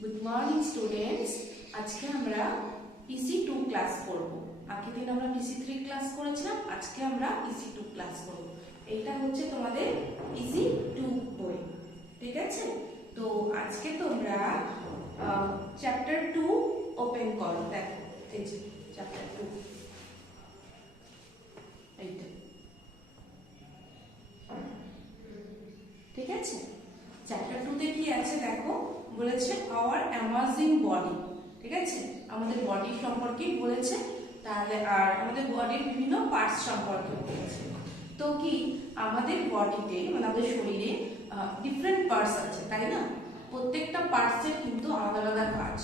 Good morning students. আজকে আমরা PC2 class করব। আগের দিন আমরা PC3 ক্লাস করেছিলাম, আজকে আমরা PC2 ক্লাস করব। এটা হচ্ছে তোমাদের PC2 বই, ঠিক আছে? তো আজকে তোমরা চ্যাপ্টার 2 ওপেন করো। দেখো এই যে চ্যাপ্টার 2, এইটা, ঠিক আছে? চ্যাপ্টার 2 তে কি আছে দেখো, বলেছে আওয়ার অ্যামাজিং বডি, ঠিক আছে? আমাদের বডি সম্পর্কে বলেছে, তাহলে আর আমাদের বডির বিভিন্ন পার্টস সম্পর্কে বলেছে। তো কি আমাদের বডিতে মানে আমাদের শরীরে ডিফারেন্ট পার্টস আছে, তাই না? প্রত্যেকটা পার্টসের কিন্তু আলাদা আলাদা কাজ,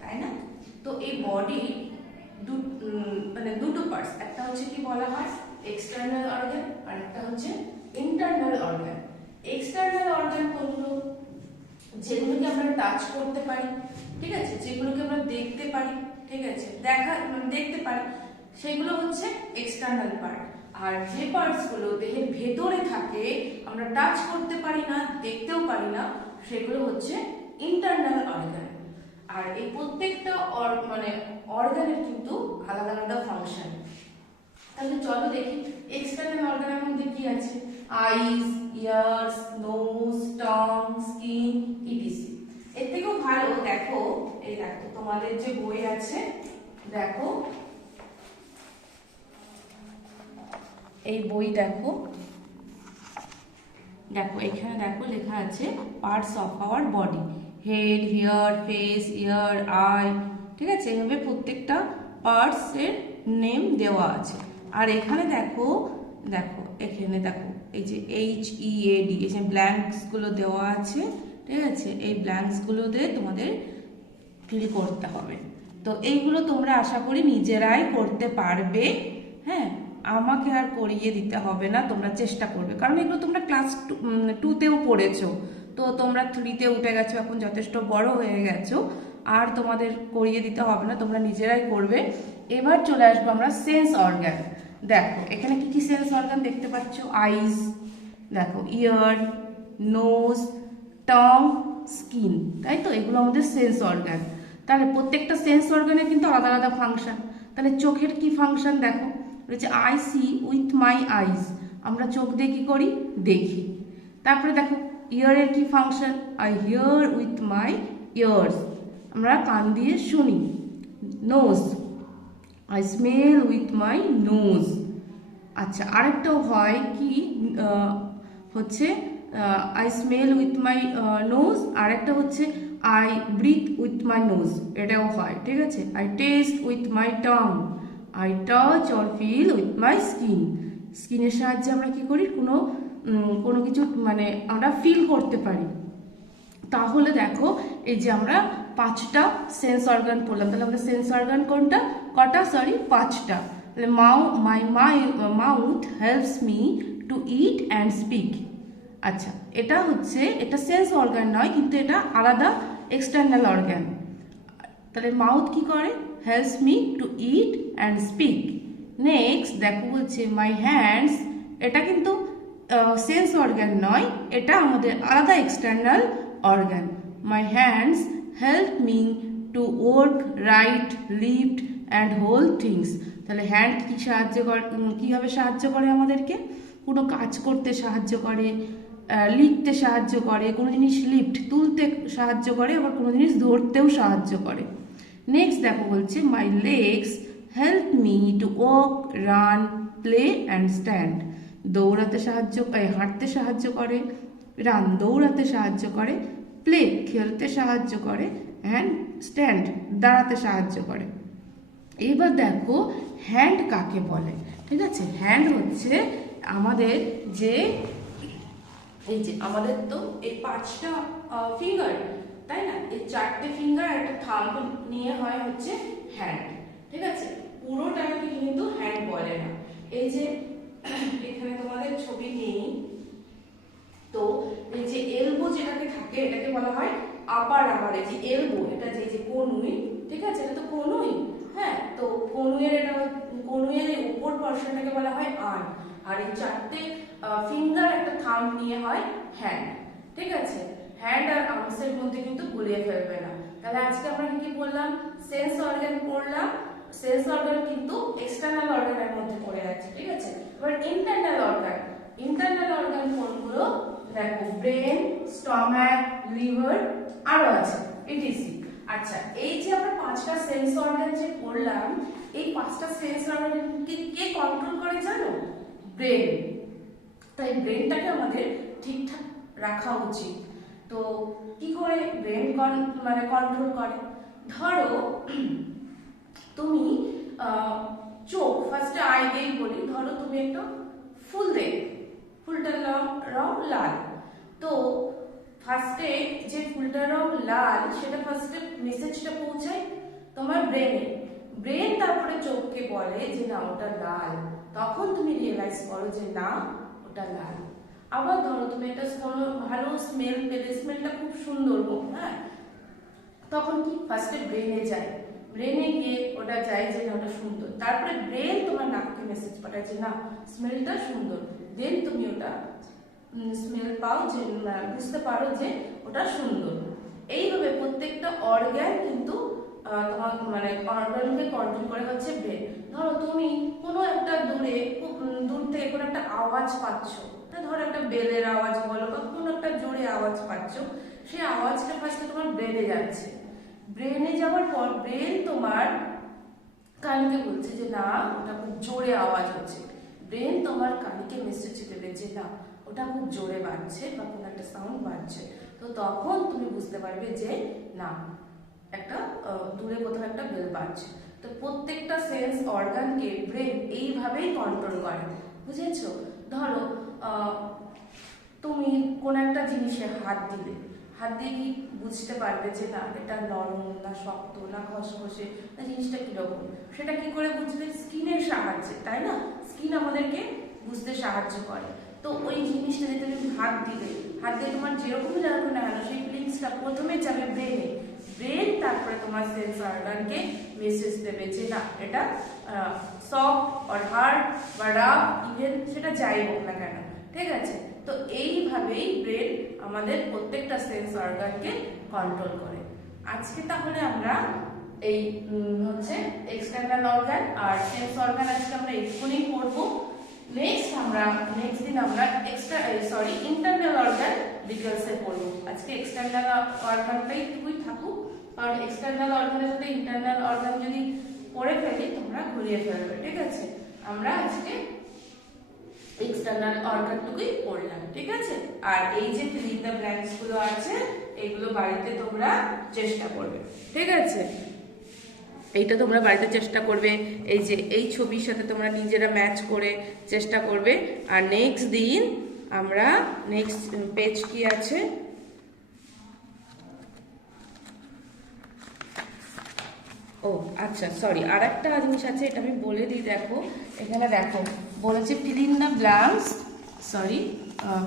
তাই না? তো এই বডি মানে দুটো পার্টস, একটা হচ্ছে কি বলা হয় এক্সটার্নাল অর্গান, আর একটা হচ্ছে ইন্টারনাল অর্গান। এক্সটার্নাল অর্গান কোনগুলো? যেগুলোকে আমরা টাচ করতে পারি, ঠিক আছে? যেগুলোকে আমরা দেখতে পারি, ঠিক আছে? দেখতে পারি, সেগুলো হচ্ছে এক্সটার্নাল পার্ট। আর যে পার্টস গুলো দেহের ভেতরে থাকে, আমরা টাচ করতে পারি না, দেখতেও পারি না, সেগুলো হচ্ছে ইন্টারনাল অর্গান। আর এই প্রত্যেকটা অর্গানের কিন্তু আলাদা আলাদা ফাংশন। তাহলে চলো দেখি এক্সটার্নাল অর্গানের মধ্যে কি আছে। আইজ, ইয়ার্স, নোজ, টং, স্কিন, ইটিসি। এর থেকেও ভালো দেখো, এই দেখো তোমাদের যে বই আছে, দেখো এই বই দেখো, দেখো এখানে দেখো লেখা আছে parts of our body, head, hair, face, ear, eye, ঠিক আছে? এভাবে প্রত্যেকটা পার্টস এর নেম দেওয়া আছে। আর এখানে দেখো, দেখো এখানে দেখো এই যে HEAD, এই যে ব্ল্যাঙ্কস গুলো দেওয়া আছে, ঠিক আছে? এই ব্ল্যাঙ্কস গুলো দিয়ে তোমাদের ফিল করতে হবে। তো এইগুলো তোমরা আশা করি নিজেরাই করতে পারবে, হ্যাঁ? আমাকে আর করিয়ে দিতে হবে না, তোমরা চেষ্টা করবে, কারণ এগুলো তোমরা ক্লাস 2তেও পড়েছো। তো তোমরা 3তে উঠে গেছো, এখন যথেষ্ট বড় হয়ে গেছো, আর তোমাদের করিয়ে দিতে হবে না, তোমরা নিজেরাই করবে। এবার চলে আসবো আমরা সেন্স অর্গান। দেখো এখানে কি কি সেন্স অর্গান দেখতে পাচ্ছ? আইজ, দেখো ইয়ার, নোজ, টং, স্কিন, তাই তো? এগুলো আমাদের সেন্স অর্গান। তাহলে প্রত্যেকটা সেন্স অর্গানের কিন্তু আলাদা আলাদা ফাংশন। তাহলে চোখের কি ফাংশন দেখো, রয়েছে আই সি উইথ মাই আইজ, আমরা চোখ দিয়ে কি করি? দেখি। তারপরে দেখো ইয়ারের কি function? I hear with my ears, আমরা কান দিয়ে শুনি। Nose, I smell with my nose. আচ্ছা, আরেকটাও হয় কি, হচ্ছে I smell with my nose, আর একটা হচ্ছে I breathe with my nose, এটাও হয়, ঠিক আছে? I taste with my tongue, I touch or feel with my skin. স্কিনের সাহায্যে আমরা কি করি? কোনো কিছু মানে আমরা ফিল করতে পারি। তাহলে দেখো এই যে আমরা 5টা সেন্স অর্গান পড়লাম। তাহলে আমাদের সেন্স অর্গান কোনটা? কটা? সরি, 5টা। তাহলে মাই mouth helps me two it and speak. আচ্ছা, এটা সেন্স অর্গান নয়, কিন্তু এটা আলাদা এক্সটার্নাল অর্গান। তাহলে মাউথ কি করে? Helps me two it and speak. Next দেখো বলছে মাই হ্যান্ডস, এটা কিন্তু সেন্স অর্গান নয়, এটা আমাদের আলাদা external organ. My hands help me to work, right, lift and whole things. তাহলে হ্যান্ড কি সাহায্য করে, কীভাবে সাহায্য করে আমাদেরকে? কোনো কাজ করতে সাহায্য করে, লিখতে সাহায্য করে, কোনো জিনিস লিফট তুলতে সাহায্য করে, আবার কোনো জিনিস ধরতেও সাহায্য করে। নেক্সট দেখো বলছে my legs help me to walk, run, play and stand. দৌড়াতে হাঁটতে সাহায্য করে, রান দৌড়াতে সাহায্য করে, প্লে খেলতে সাহায্য করে, অ্যান্ড স্ট্যান্ড দাঁড়াতে সাহায্য করে। এবার দেখো হ্যান্ড কাকে বলে, ঠিক আছে? হ্যান্ড হচ্ছে আমাদের যে এই যে আমাদের তো এই 5টা ফিঙ্গার, তাই না? এই 4টে ফিঙ্গার আর একটা থাম্ব নিয়ে হয় হচ্ছে হ্যান্ড, ঠিক আছে? পুরোটাকে কিন্তু হ্যান্ড বলে না। এই যে এখানে তোমাদের ছবি নেই, তো এই যে এলবো যেটাকে থাকে, এটাকে বলা হয় আপার আর্ম। এই যে এলবো, এটা যে কনুই, ঠিক আছে? এটা তো কনুই, হ্যাঁ? তো কনুইয়ের উপর পোরশনটাকে বলা হয় আর্ম, আর এই 4টে ফিঙ্গার একটা থাম্ব নিয়ে হয় হ্যান্ড, ঠিক আছে? হ্যান্ড আর আর্মসের মধ্যে কিন্তু গুলিয়ে ফেলবে না। তাহলে আজকে আমরা কি বললাম, সেন্স অর্গান পড়লাম। সেন্স অর্গান কিন্তু এক্সটার্নাল অর্গানের মধ্যে পড়ে আছে, ঠিক আছে। এবার ইন্টারনাল অর্গান, ইন্টারনাল অর্গান কোনগুলো দেখো, ব্রেন, স্টমাক, লিভার, আরো আছে ইটিসি। আচ্ছা, এই যে আমরা পাঁচটা সেন্স অর্গান যে পড়লাম, এই পাঁচটা সেন্স অর্গানকে কে কন্ট্রোল করে জানো? ব্রেন। তাই ব্রেনটাকে আমাদের ঠিকঠাক রাখা উচিত। তো কি করে ব্রেন মানে কন্ট্রোল করে? ধরো তুমি চোখ, ফার্স্টে আই দিয়েই বলি, ধরো তুমি একটা ফুল দেখবে, ফুলটার রং লাল। তো ফার্স্টে যে ফুলটার রং লাল, সেটা ফার্স্টে মেসেজটা পৌঁছায় তোমার ব্রেনে। ব্রেন তারপরে চোখকে বলে যে না ওটা লাল। তখন তুমি রিয়েলাইজ করো যে না ওটা লাল। আবার ধরো তুমি একটা ভালো স্মেল পেলে, স্মেলটা খুব সুন্দর, হ্যাঁ, তখন কি ফার্স্টে ব্রেনে যায়, ব্রেনে গিয়ে ওটা যায় যে না ওটা সুন্দর। তারপরে ব্রেন তোমার নাককে মেসেজ পাঠায় যে না স্মেলটা সুন্দর। দেন তুমি ওটা স্মেল পাও, যে বুঝতে পারো যে ওটা সুন্দর। এইভাবে প্রত্যেকটা অর্গান কিন্তু তোমার মানে অর্গানকে কন্ট্রোল করে হচ্ছে ব্রেন। ধরো তুমি কোনো একটা দূর থেকে কোনো একটা আওয়াজ পাচ্ছ, ধরো একটা বেলের আওয়াজ বলো বা কোনো একটা জোরে আওয়াজ পাচ্ছ, সেই আওয়াজটা ফার্স্টে তোমার ব্রেনে যাচ্ছে। ব্রেনে যাওয়ার পর ব্রেন তোমার কানকে বলছে যে না ওটা খুব জোরে আওয়াজ হচ্ছে। ব্রেন তোমার কানকে মেসেজ দেবে যে না ওটা খুব জোরে বাজছে বা কোনো একটা সাউন্ড বাজছে। তো তখন তুমি বুঝতে পারবে যে না একটা দূরে কোথাও একটা বেল বাজছে। তো প্রত্যেকটা সেন্স অর্গানকে ব্রেন এইভাবেই কন্ট্রোল করে, বুঝেছো? ধরো তুমি কোন একটা জিনিসে হাত দিলে, হাত দিয়ে কি বুঝতে পারবে যে না এটা নরম না শক্ত না খসখসে না জিনিসটা কিরকম? সেটা কি করে বুঝবে? স্কিনের সাহায্যে, তাই না? স্কিন আমাদেরকে বুঝতে সাহায্য করে। তো ওই জিনিসটা যে তুমি হাত দিলে, হাত দিয়ে তোমার যেরকমই লাগুক না কেন সেই ফিলিংসটা প্রথমে যাবে ব্রেনে। ব্রেন তারপরে তোমার সেন্স অর্গানকে মেসেজ দেবে যে না এটা সফট আর হার্ড বা রাফ, ইভেন সেটা যাই হোক না কেন, ঠিক আছে। তো এইভাবেই ব্রেন আমাদের প্রত্যেকটা সেন্স অর্গানকে কন্ট্রোল করে। আজকে তাহলে আমরা এই হচ্ছে এক্সটার্নাল অর্গান আর সেন্স অর্গান আজকে আমরা এক্ষুনি পড়বো। নেক্সট দিন আমরা ইন্টারনাল অর্গান ডিটেলসে পড়বো। আজকে এক্সটার্নাল অর্গানটাই খুবই থাকুক, কারণ এক্সটার্নাল অর্গানের সাথে ইন্টারনাল অর্গান যদি পড়ে ফেলি তোমরা ঘুরিয়ে ফেলবে, ঠিক আছে। আমরা আজকে এক্সটার্নাল অর্গানটুকুই পড়লাম, ঠিক আছে। আর এই যে ফিল ইন দ্য ব্ল্যাঙ্কস গুলো আছে এগুলো বাড়িতে তোমরা চেষ্টা করবে, ঠিক আছে। এইটা তোমরা বাড়িতে চেষ্টা করবে, এই যে এই ছবির সাথে তোমরা নিজেরা ম্যাচ করে চেষ্টা করবে। আর নেক্সট দিন আমরা নেক্সট পেজ কি আছে, ও আচ্ছা সরি, আর একটা জিনিস আছে, এটা আমি বলে দিই। দেখো এখানে দেখো বলেছে fill in the blanks,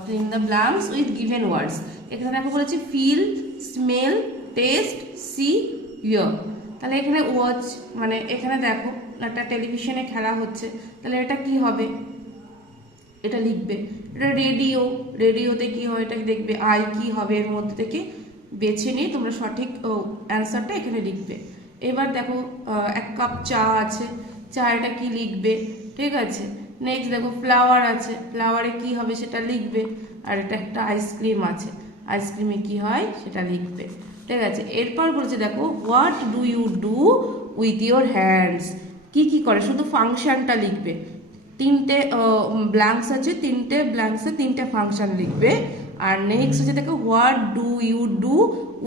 fill in the blanks with given words. এখানে দেখো বলেছে feel, smell, taste, see, hear. তাহলে এখানে ওয়াচ মানে এখানে দেখো একটা টেলিভিশনে খেলা হচ্ছে, তাহলে এটা কি হবে? এটা লিখবে। এটা রেডিওতে কি হয় এটা দেখবে। আই কি হবে এর মধ্যে থেকে বেছে নিয়ে তোমরা সঠিক অ্যান্সারটা এখানে লিখবে। এবার দেখো এক কাপ চা আছে, চা এটা কি লিখবে, ঠিক আছে। নেক্সট দেখো ফ্লাওয়ার আছে, ফ্লাওয়ারে কি হবে সেটা লিখবে। আর এটা একটা আইসক্রিম আছে, আইসক্রিমে কি হয় সেটা লিখবে, ঠিক আছে। এরপর বলছে দেখো what do you do with your hands, কি করে, শুধু ফাংশনটা লিখবে। তিনটে ব্ল্যাঙ্কস আছে, তিনটে ব্ল্যাঙ্কসে তিনটে ফাংশন লিখবে। আর নেক্সট হচ্ছে দেখো what do you do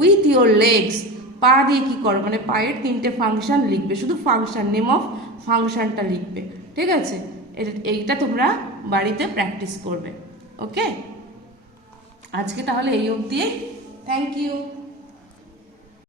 with your legs, পা দিয়ে কি করো মানে পায়ের তিনটে ফাংশন লিখবে, শুধু ফাংশন, নেম অফ ফাংশনটা লিখবে, ঠিক আছে। এইটা তোমরা বাড়িতে প্র্যাকটিস করবে, ওকে। আজকে তাহলে এই অবধি, থ্যাংক ইউ।